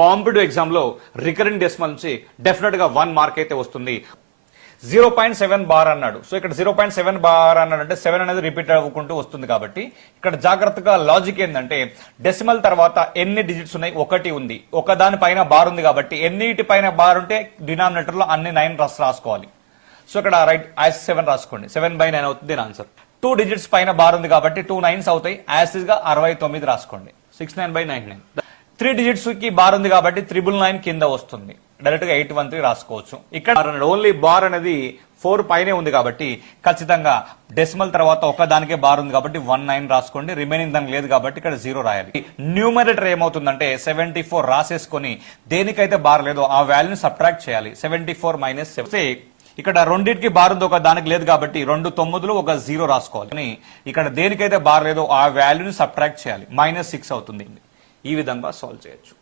Competitive exam లో recurrent decimal నుంచి definite గా 1 మార్క్ అయితే వస్తుంది. 0.7 బార్ అన్నాడు. సో ఇక్కడ 0.7 బార్ అన్నాడు అంటే 7 అనేది రిపీట్ అవ్వకుంటూ వస్తుంది కాబట్టి ఇక్కడ జాగ్రత్తగా లాజిక్ ఏంటంటే డెసిమల్ తర్వాత ఎన్ని డిజిట్స్ ఉన్నాయి, 1 ఉంది, ఒక దాని పైన బార్ ఉంది కాబట్టి ఎన్నిటి పైన బార్ ఉంటే డినామినేటర్ లో అన్ని 9 రాసుకోవాలి. సో ఇక్కడ రైట్ యాజ్ 7 రాసుకోండి. 7/9 అవుతుంది దీని ఆన్సర్. 2 డిజిట్స్ పైన బార్ ఉంది కాబట్టి 2 9s అవుతాయి. యాజ్ గా 69 రాసుకోండి. 69/99. 3 డిజిట్స్ కి బార్ ఉంది కాబట్టి 999 కింద వస్తుంది. డైరెక్ట్ గా 813 రాసుకోవచ్చు. ఇక్కడ ఓన్లీ బార్ అనేది 4 పైనే ఉంది కాబట్టి ఖచ్చితంగా డెసిమల్ తర్వాత ఒక దానికే బార్ ఉంది కాబట్టి 19 రాసుకోండి. రిమైనింగ్ దానికి లేదు కాబట్టి ఇక్కడ 0 రాయాలి. న్యూమరేటర్ ఏమవుతుందంటే 74 రాసేసుకొని దేనికైతే బార్ లేదో ఆ వాల్యూని సబ్ట్రాక్ట్ చేయాలి. 74 - 7. ఇక్కడ రెండింటికి బార్ ఉంది, ఒక దానికి లేదు కాబట్టి 2 9లు ఒక 0 రాసుకోవాలి. ఇక్కడ దేనికైతే బార్ లేదో ఆ వాల్యూని సబ్ట్రాక్ట్ చేయాలి. -6 అవుతుంది. ఈ విధంగా సాల్వ్ చేయొచ్చు.